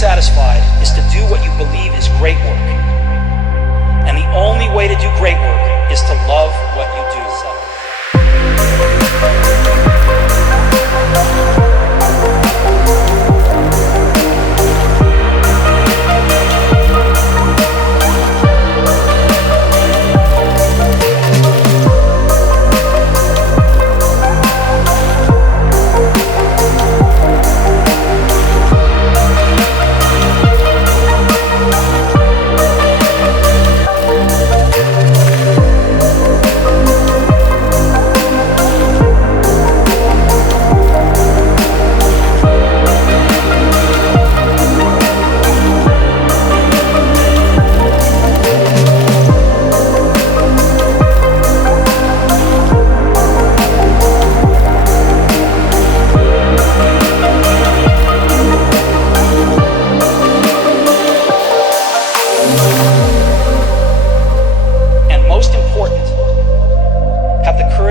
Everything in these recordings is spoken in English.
satisfied is to do what you believe is great work. And the only way to do great work is to love what you do.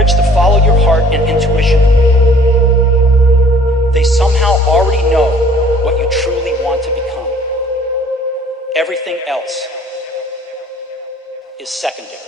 To follow your heart and intuition. They somehow already know what you truly want to become. Everything else is secondary.